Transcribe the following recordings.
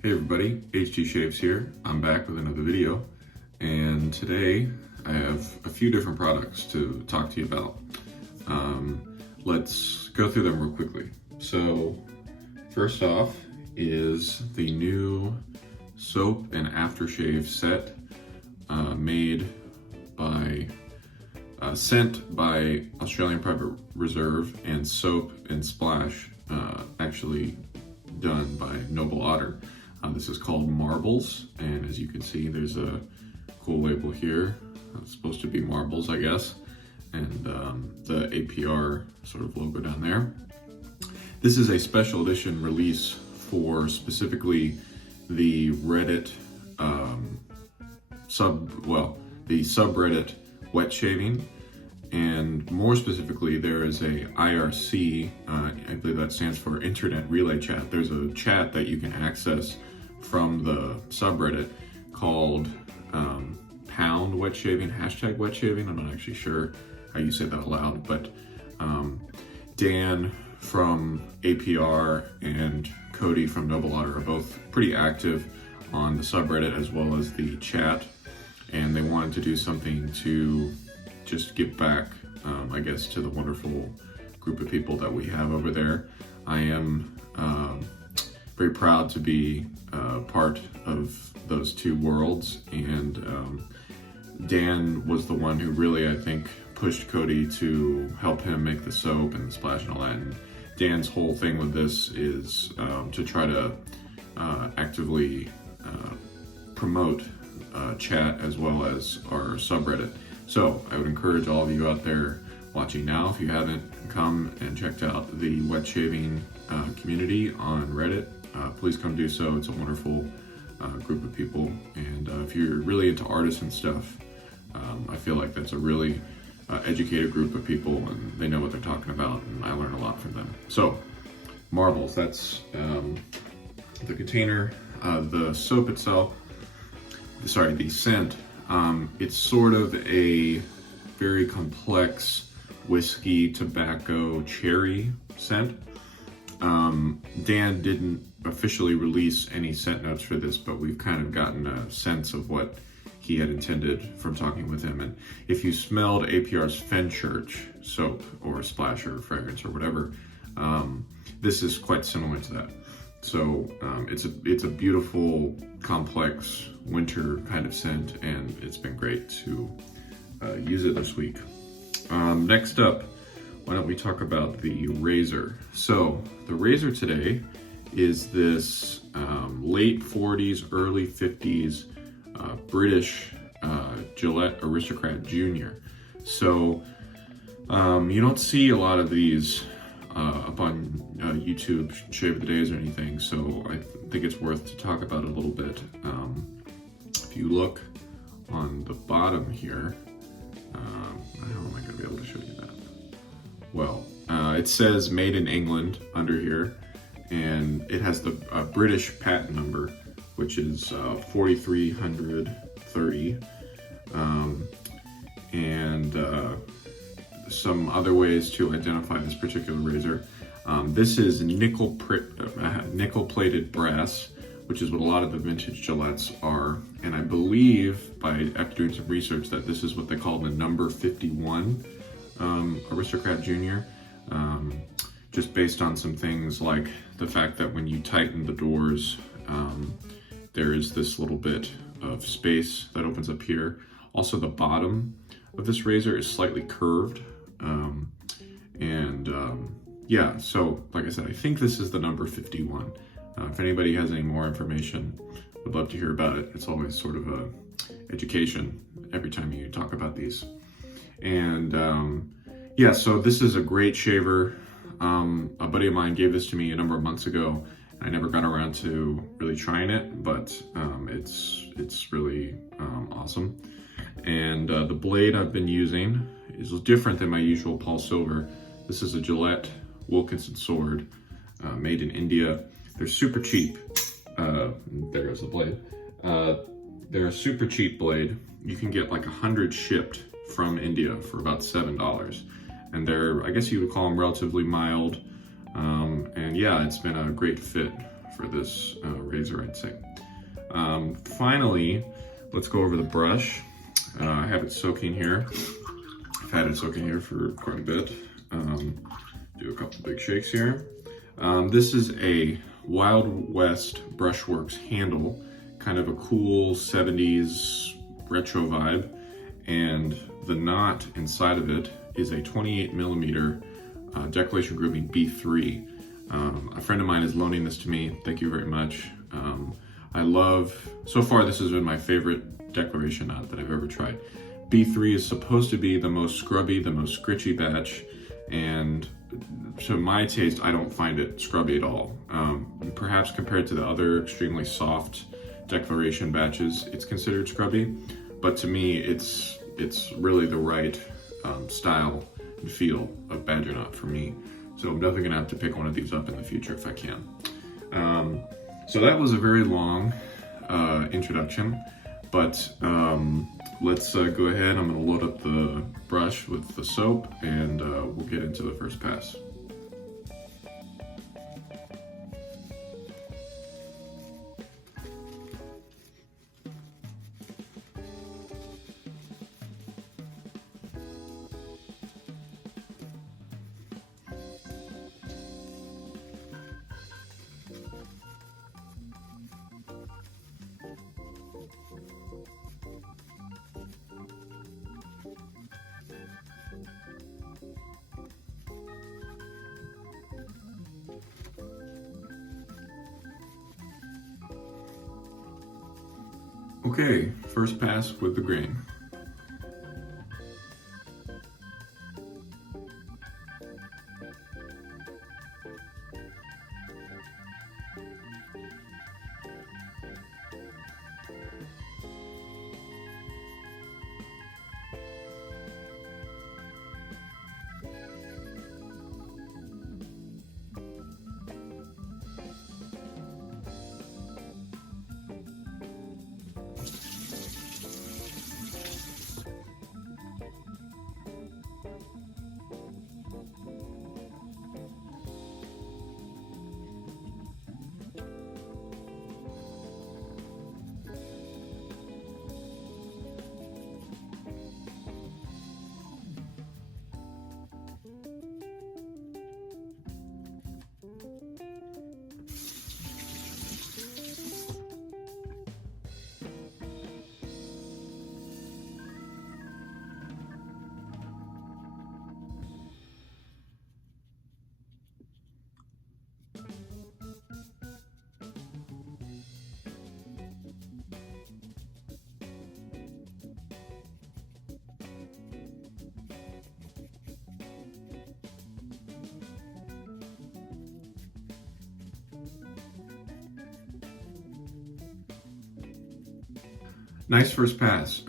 Hey everybody, HT Shaves here. I'm back with another video, and today I have a few different products to talk to you about. Let's go through them real quickly. So first off is the new soap and aftershave set sent by Australian Private Reserve, and soap and splash actually done by Noble Otter. This is called Marbles, and as you can see, there's a cool label here. It's supposed to be marbles, I guess, and the APR sort of logo down there. This is a special edition release for specifically the Reddit the subreddit wet shaving, and more specifically, there is a IRC, I believe that stands for Internet Relay Chat. There's a chat that you can access from the subreddit called pound wet shaving, hashtag wet shaving. I'm not actually sure how you say that aloud, but Dan from APR and Cody from Noble Otter are both pretty active on the subreddit as well as the chat, and they wanted to do something to just give back, I guess, to the wonderful group of people that we have over there. I am very proud to be part of those two worlds, and Dan was the one who really, I think, pushed Cody to help him make the soap and the splash and all that. And Dan's whole thing with this is to try to actively promote chat as well as our subreddit. So I would encourage all of you out there watching now, if you haven't come and checked out the wet shaving community on Reddit, please come do so. It's a wonderful group of people, and if you're really into artisan stuff, I feel like that's a really educated group of people, and they know what they're talking about, and I learn a lot from them. So Marbles, that's the container. The soap itself, the scent, it's sort of a very complex whiskey, tobacco, cherry scent. Dan didn't officially release any scent notes for this, but we've kind of gotten a sense of what he had intended from talking with him. And if you smelled APR's Fenchurch soap or splash or fragrance or whatever, this is quite similar to that. So it's a beautiful, complex winter kind of scent, and it's been great to use it this week. Next up, why don't we talk about the razor? So the razor today is this late 40s, early 50s British Gillette Aristocrat Junior. So you don't see a lot of these up on YouTube Shave of the Days or anything, so I think it's worth to talk about it a little bit. If you look on the bottom here, how am I going to be able to show you that? Well, it says made in England under here, and it has the British patent number, which is 4330, and some other ways to identify this particular razor. This is nickel-plated brass, which is what a lot of the vintage Gillettes are, and I believe, after doing some research, that this is what they call the number 51 Aristocrat Junior, just based on some things like the fact that when you tighten the doors, there is this little bit of space that opens up here. Also, the bottom of this razor is slightly curved, yeah, so like I said, I think this is the number 51. If anybody has any more information, would love to hear about it. It's always sort of a education every time you talk about these. And yeah, so this is a great shaver. A buddy of mine gave this to me a number of months ago. I never got around to really trying it, but it's really awesome. And the blade I've been using is different than my usual Paul Silver. This is a Gillette Wilkinson sword, made in India. They're super cheap. There goes the blade. They're a super cheap blade. You can get like 100 shipped from India for about $7. And they're, I guess you would call them relatively mild. And yeah, it's been a great fit for this razor, I'd say. Finally, let's go over the brush. I have it soaking here. I've had it soaking here for quite a bit. Do a couple big shakes here. This is a Wild West Brushworks handle, kind of a cool 70s retro vibe, and the knot inside of it is a 28 millimeter Declaration Grooming B3. A friend of mine is loaning this to me. Thank you very much. So far this has been my favorite Declaration knot that I've ever tried. B3 is supposed to be the most scrubby, the most scritchy batch, and to my taste, I don't find it scrubby at all. Perhaps compared to the other extremely soft Declaration batches, it's considered scrubby, but to me, it's really the right style and feel of badger knot for me. So I'm definitely gonna have to pick one of these up in the future if I can. So that was a very long introduction, but let's go ahead. I'm gonna load up the brush with the soap, and we'll get into the first pass. Okay, first pass with the grain. Nice first pass.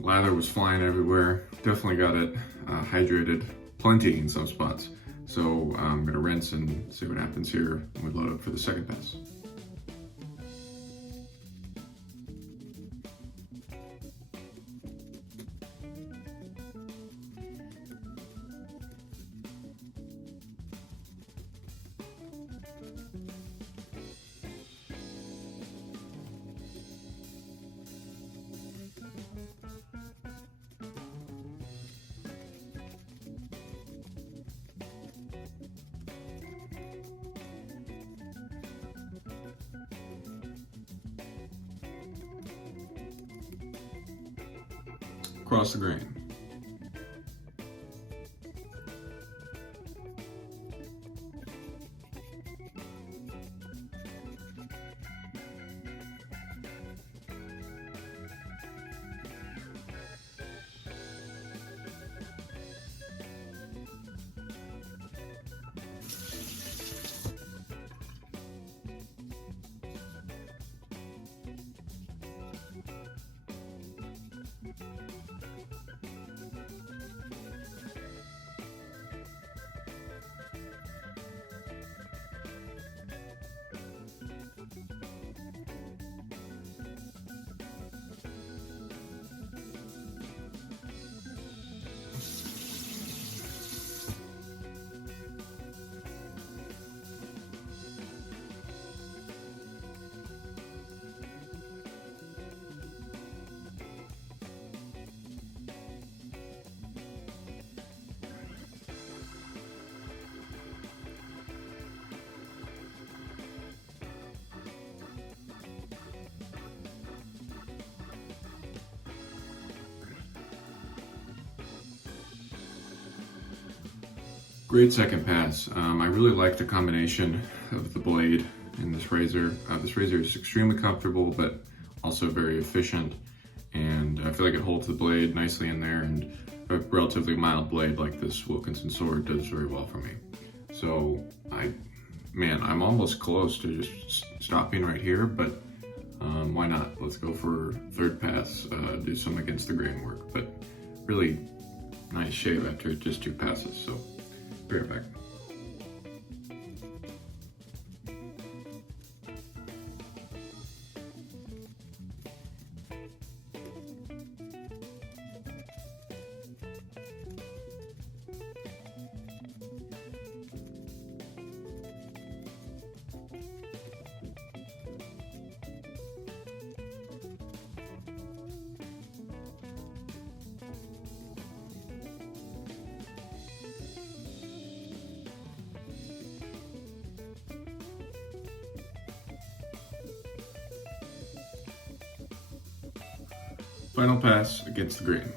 Lather was flying everywhere. Definitely got it hydrated plenty in some spots. So I'm gonna rinse and see what happens here when we load up for the second pass. Across the grain. Great second pass. I really like the combination of the blade in this razor. This razor is extremely comfortable, but also very efficient. And I feel like it holds the blade nicely in there, and a relatively mild blade like this Wilkinson sword does very well for me. So I'm almost close to just stopping right here, but why not? Let's go for third pass, do some against the grain work, but really nice shave after just 2 passes. So be right back. Final pass against the grain.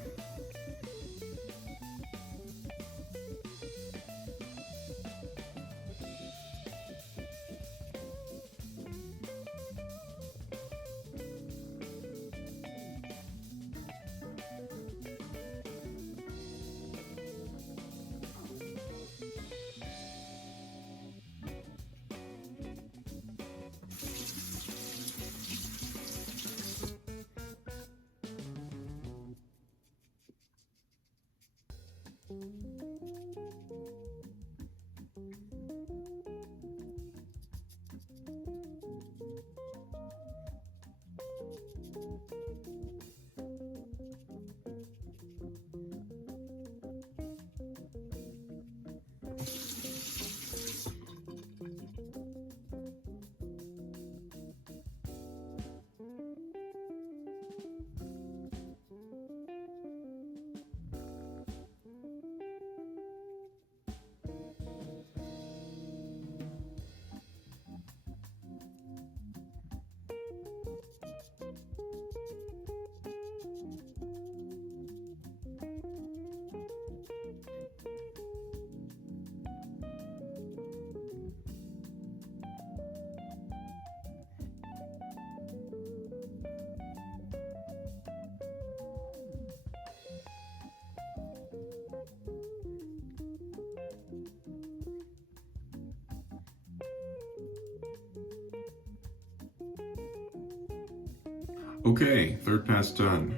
Okay, third pass done.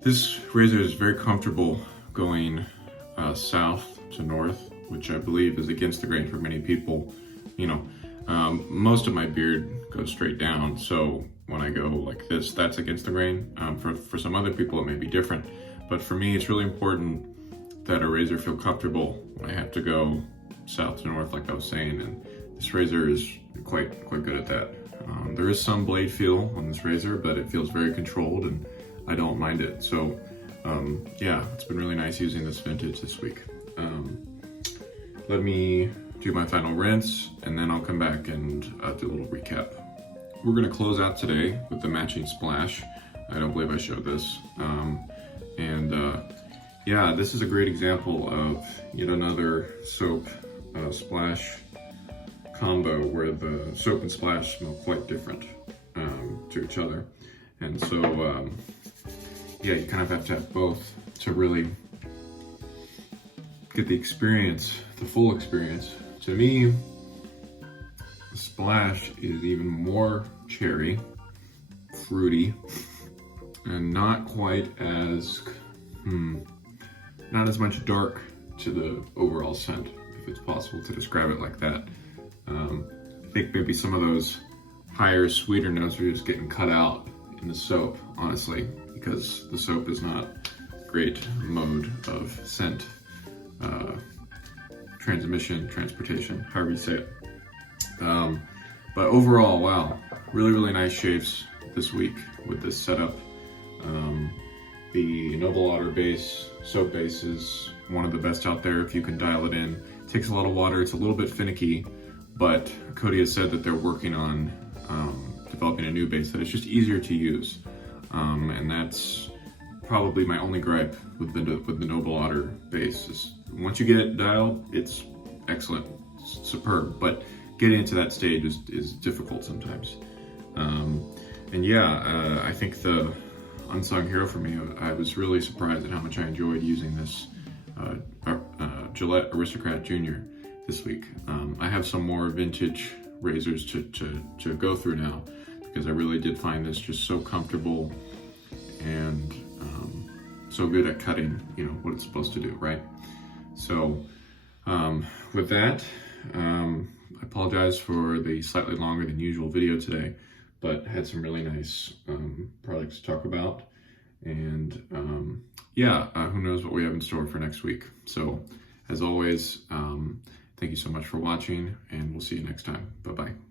This razor is very comfortable going south to north, which I believe is against the grain for many people. You know, most of my beard goes straight down, so when I go like this, that's against the grain. For some other people, it may be different, but for me, it's really important that a razor feel comfortable when I have to go south to north, like I was saying, and this razor is quite good at that. There is some blade feel on this razor, but it feels very controlled and I don't mind it. So yeah, it's been really nice using this vintage this week. Let me do my final rinse and then I'll come back and do a little recap. We're gonna close out today with the matching splash. I don't believe I showed this. Yeah, this is a great example of yet another soap splash combo where the soap and splash smell quite different to each other. And so, yeah, you kind of have to have both to really get the experience, the full experience. To me, the splash is even more cherry, fruity, and not quite as, not as much dark to the overall scent, if it's possible to describe it like that. I think maybe some of those higher, sweeter notes are just getting cut out in the soap, honestly, because the soap is not a great mode of scent, transmission, transportation, however you say it. But overall, wow, really nice shaves this week with this setup. The Noble Otter base, soap base, is one of the best out there if you can dial it in. It takes a lot of water, it's a little bit finicky, but Cody has said that they're working on developing a new base that is just easier to use. And that's probably my only gripe with the Noble Otter base, is once you get it dialed, it's excellent, superb. But getting into that stage is difficult sometimes. And yeah, I think the unsung hero for me, I was really surprised at how much I enjoyed using this Gillette Aristocrat Junior this week. I have some more vintage razors to go through now, because I really did find this just so comfortable and so good at cutting, you know, what it's supposed to do, right? So with that, I apologize for the slightly longer than usual video today, but had some really nice products to talk about. And yeah, who knows what we have in store for next week. So as always, thank you so much for watching, and we'll see you next time. Bye-bye.